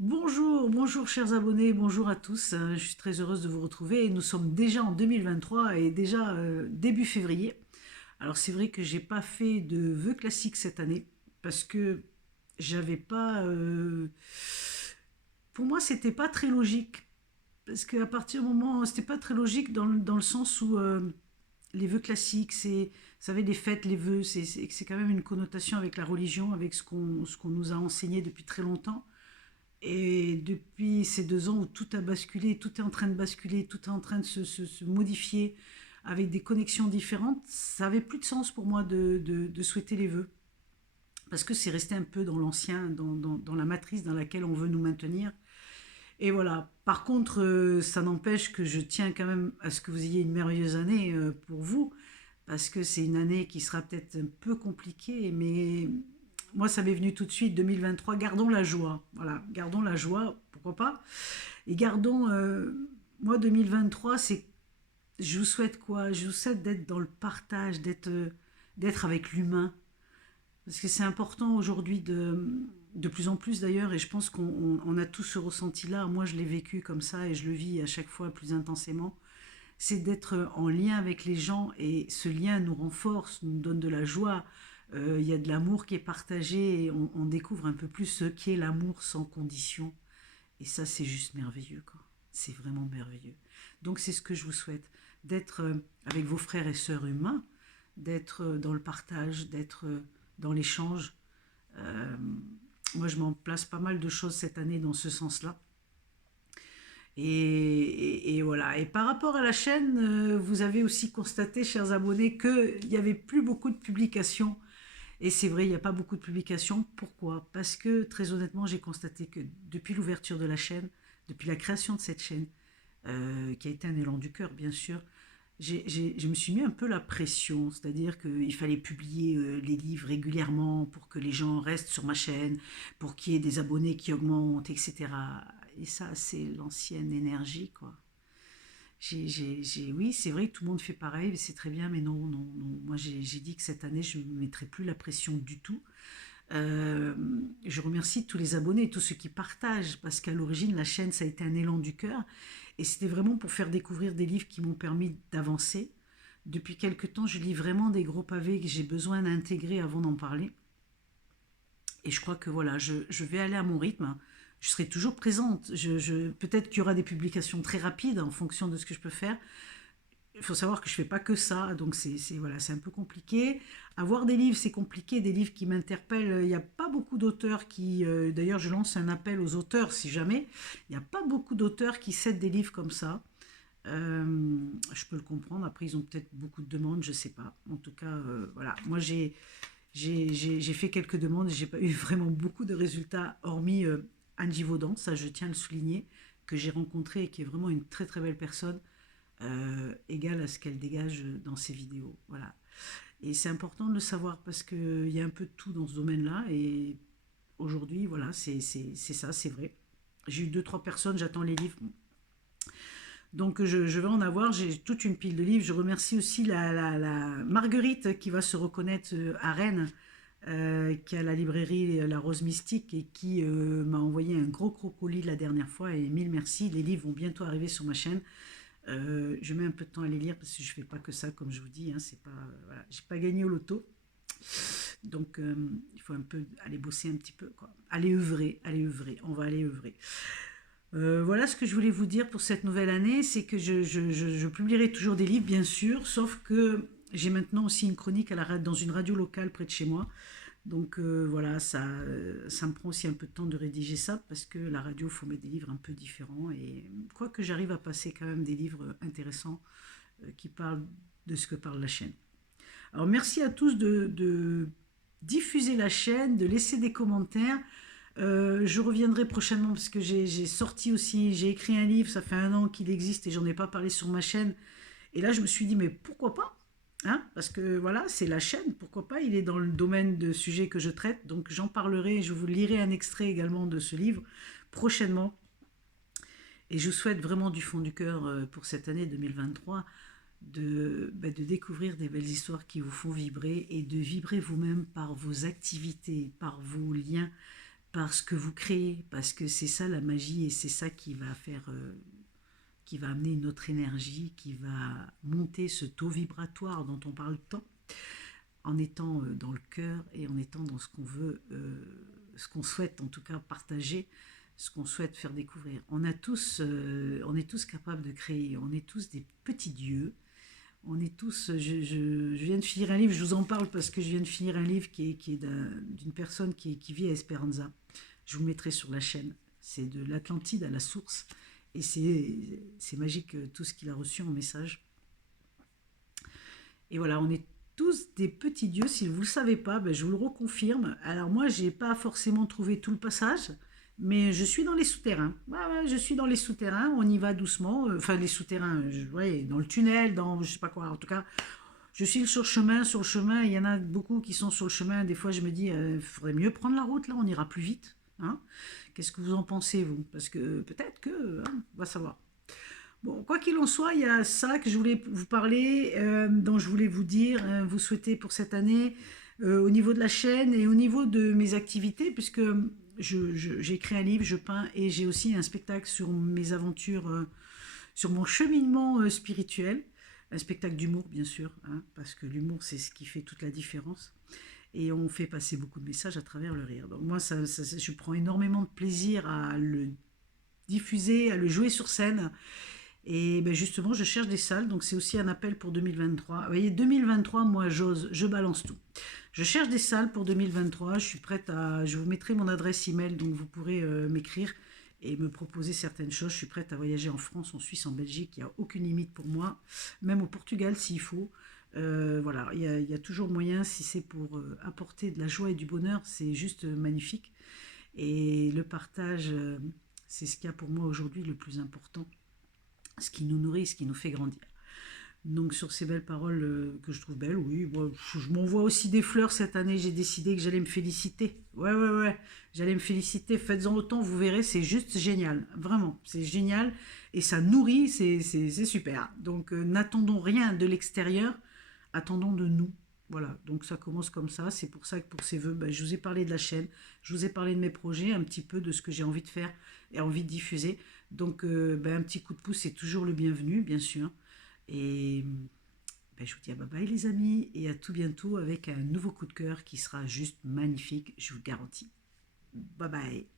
Bonjour, bonjour chers abonnés, bonjour à tous. Je suis très heureuse de vous retrouver. Nous sommes déjà en 2023 et déjà début février. Alors c'est vrai que j'ai pas fait de vœux classiques cette année parce que j'avais pas. Pour moi, c'était pas très logique parce qu'à partir du moment, c'était pas très logique dans le sens où les vœux classiques, c'est, vous savez, les fêtes, les vœux, c'est quand même une connotation avec la religion, avec ce qu'on nous a enseigné depuis très longtemps. Et depuis ces 2 ans où tout a basculé, tout est en train de basculer, tout est en train de se modifier avec des connexions différentes, ça avait plus de sens pour moi de souhaiter les vœux. Parce que c'est resté un peu dans l'ancien, dans la matrice dans laquelle on veut nous maintenir. Et voilà. Par contre, ça n'empêche que je tiens quand même à ce que vous ayez une merveilleuse année pour vous. Parce que c'est une année qui sera peut-être un peu compliquée, mais moi, ça m'est venu tout de suite, 2023, gardons la joie. Voilà, gardons la joie, pourquoi pas. Et gardons, moi, 2023, je vous souhaite quoi? Je vous souhaite d'être dans le partage, d'être avec l'humain. Parce que c'est important aujourd'hui de plus en plus d'ailleurs, et je pense qu'on a tous ce ressenti-là. Moi, je l'ai vécu comme ça et je le vis à chaque fois plus intensément. C'est d'être en lien avec les gens et ce lien nous renforce, nous donne de la joie. Il y a de l'amour qui est partagé et on découvre un peu plus ce qu'est l'amour sans condition. Et ça, c'est juste merveilleux, quoi. C'est vraiment merveilleux. Donc, c'est ce que je vous souhaite, d'être avec vos frères et sœurs humains, d'être dans le partage, d'être dans l'échange. Euh, Moi, je m'en place pas mal de choses cette année dans ce sens-là. Et voilà. Et par rapport à la chaîne, vous avez aussi constaté, chers abonnés, qu'il n'y avait plus beaucoup de publications. Et c'est vrai, il n'y a pas beaucoup de publications. Pourquoi? Parce que très honnêtement, j'ai constaté que depuis l'ouverture de la chaîne, depuis la création de cette chaîne, qui a été un élan du cœur, bien sûr, je me suis mis un peu la pression, c'est-à-dire qu'il fallait publier les livres régulièrement pour que les gens restent sur ma chaîne, pour qu'il y ait des abonnés qui augmentent, etc. Et ça, c'est l'ancienne énergie, quoi. Oui, c'est vrai que tout le monde fait pareil, c'est très bien, mais non, non, non. Moi, j'ai dit que cette année, je ne me mettrai plus la pression du tout. Euh, je remercie tous les abonnés, tous ceux qui partagent, parce qu'à l'origine, la chaîne, ça a été un élan du cœur. Et c'était vraiment pour faire découvrir des livres qui m'ont permis d'avancer. Depuis quelque temps, je lis vraiment des gros pavés que j'ai besoin d'intégrer avant d'en parler. Et je crois que voilà, je vais aller à mon rythme. Je serai toujours présente. Peut-être qu'il y aura des publications très rapides en fonction de ce que je peux faire. Il faut savoir que je fais pas que ça, donc voilà, c'est un peu compliqué. Avoir des livres, c'est compliqué, des livres qui m'interpellent. Il n'y a pas beaucoup d'auteurs qui, d'ailleurs, je lance un appel aux auteurs, si jamais. Il n'y a pas beaucoup d'auteurs qui cèdent des livres comme ça. Je peux le comprendre. Après, ils ont peut-être beaucoup de demandes, je sais pas. En tout cas, voilà. Moi, j'ai fait quelques demandes, et j'ai pas eu vraiment beaucoup de résultats, hormis Angie Vaudan, ça je tiens à le souligner, que j'ai rencontré et qui est vraiment une très très belle personne égale à ce qu'elle dégage dans ses vidéos. Voilà. Et c'est important de le savoir parce qu'il y a un peu de tout dans ce domaine-là. Et aujourd'hui, voilà, c'est ça, c'est vrai. J'ai eu deux, trois personnes, j'attends les livres. Donc je vais en avoir, j'ai toute une pile de livres. Je remercie aussi la Marguerite qui va se reconnaître à Rennes, qui a la librairie La Rose Mystique et qui m'a envoyé un gros crocodile la dernière fois. Et mille merci, les livres vont bientôt arriver sur ma chaîne. Je mets un peu de temps à les lire parce que je fais pas que ça, comme je vous dis. Hein, c'est pas, voilà, j'ai pas gagné au loto, donc il faut un peu aller bosser un petit peu, quoi. Aller œuvrer, aller œuvrer. On va aller œuvrer. Voilà ce que je voulais vous dire pour cette nouvelle année, c'est que je publierai toujours des livres, bien sûr, sauf que j'ai maintenant aussi une chronique dans une radio locale près de chez moi. Donc voilà, ça me prend aussi un peu de temps de rédiger ça parce que la radio, il faut mettre des livres un peu différents. Et quoi que j'arrive à passer quand même des livres intéressants qui parlent de ce que parle la chaîne. Alors merci à tous de diffuser la chaîne, de laisser des commentaires. Je reviendrai prochainement parce que j'ai sorti aussi, j'ai écrit un livre, ça fait 1 an qu'il existe et j'en ai pas parlé sur ma chaîne. Et là, je me suis dit, mais pourquoi pas, hein? Parce que voilà, c'est la chaîne, pourquoi pas, il est dans le domaine de sujets que je traite, donc j'en parlerai, je vous lirai un extrait également de ce livre prochainement. Et je vous souhaite vraiment du fond du cœur pour cette année 2023 de découvrir des belles histoires qui vous font vibrer et de vibrer vous-même par vos activités, par vos liens, parce que vous créez, parce que c'est ça la magie et c'est ça qui va faire, qui va amener une autre énergie, qui va monter ce taux vibratoire dont on parle tant, en étant dans le cœur et en étant dans ce qu'on veut, ce qu'on souhaite en tout cas partager, ce qu'on souhaite faire découvrir. On est tous capables de créer, on est tous des petits dieux. On est tous. Je viens de finir un livre, je vous en parle parce que je viens de finir un livre qui est d'une personne qui vit à Esperanza. Je vous le mettrai sur la chaîne. C'est de l'Atlantide à la source. Et c'est magique tout ce qu'il a reçu en message. Et voilà, on est tous des petits dieux. Si vous ne le savez pas, ben, je vous le reconfirme. Alors moi, je n'ai pas forcément trouvé tout le passage, mais je suis dans les souterrains. Ouais, ouais, je suis dans les souterrains, on y va doucement. Enfin, les souterrains, ouais, dans le tunnel, dans je sais pas quoi. En tout cas, je suis sur le chemin. Sur le chemin, il y en a beaucoup qui sont sur le chemin. Des fois, je me dis, il faudrait mieux prendre la route, là, on ira plus vite. Hein. Qu'est-ce que vous en pensez, vous? Parce que peut-être que, hein, on va savoir. Bon, quoi qu'il en soit, il y a ça que je voulais vous parler, dont je voulais vous dire, vous souhaiter pour cette année, au niveau de la chaîne et au niveau de mes activités, puisque j'ai écrit un livre, je peins et j'ai aussi un spectacle sur mes aventures, sur mon cheminement spirituel. Un spectacle d'humour, bien sûr, hein, parce que l'humour, c'est ce qui fait toute la différence. Et on fait passer beaucoup de messages à travers le rire. Donc moi, je prends énormément de plaisir à le diffuser, à le jouer sur scène. Et ben justement, je cherche des salles, donc c'est aussi un appel pour 2023. Vous voyez, 2023, moi, j'ose, je balance tout. Je cherche des salles pour 2023, je suis prête à... Je vous mettrai mon adresse email, donc vous pourrez m'écrire et me proposer certaines choses. Je suis prête à voyager en France, en Suisse, en Belgique, il n'y a aucune limite pour moi, même au Portugal s'il faut. Voilà, il y a toujours moyen, si c'est pour apporter de la joie et du bonheur, c'est juste magnifique. Et le partage, c'est ce qu'il y a pour moi aujourd'hui le plus important, ce qui nous nourrit, ce qui nous fait grandir. Donc sur ces belles paroles que je trouve belles, oui, bon, je m'envoie aussi des fleurs cette année, j'ai décidé que j'allais me féliciter. Ouais, ouais, ouais, j'allais me féliciter, faites-en autant, vous verrez, c'est juste génial, vraiment, c'est génial, et ça nourrit, c'est super. Donc n'attendons rien de l'extérieur, attendons de nous. Voilà, donc ça commence comme ça, c'est pour ça que pour ces vœux, ben, je vous ai parlé de la chaîne, je vous ai parlé de mes projets, un petit peu de ce que j'ai envie de faire et envie de diffuser. Donc ben, un petit coup de pouce, c'est toujours le bienvenu, bien sûr. Et ben, je vous dis à bye bye les amis et à tout bientôt avec un nouveau coup de cœur qui sera juste magnifique, je vous le garantis. Bye bye.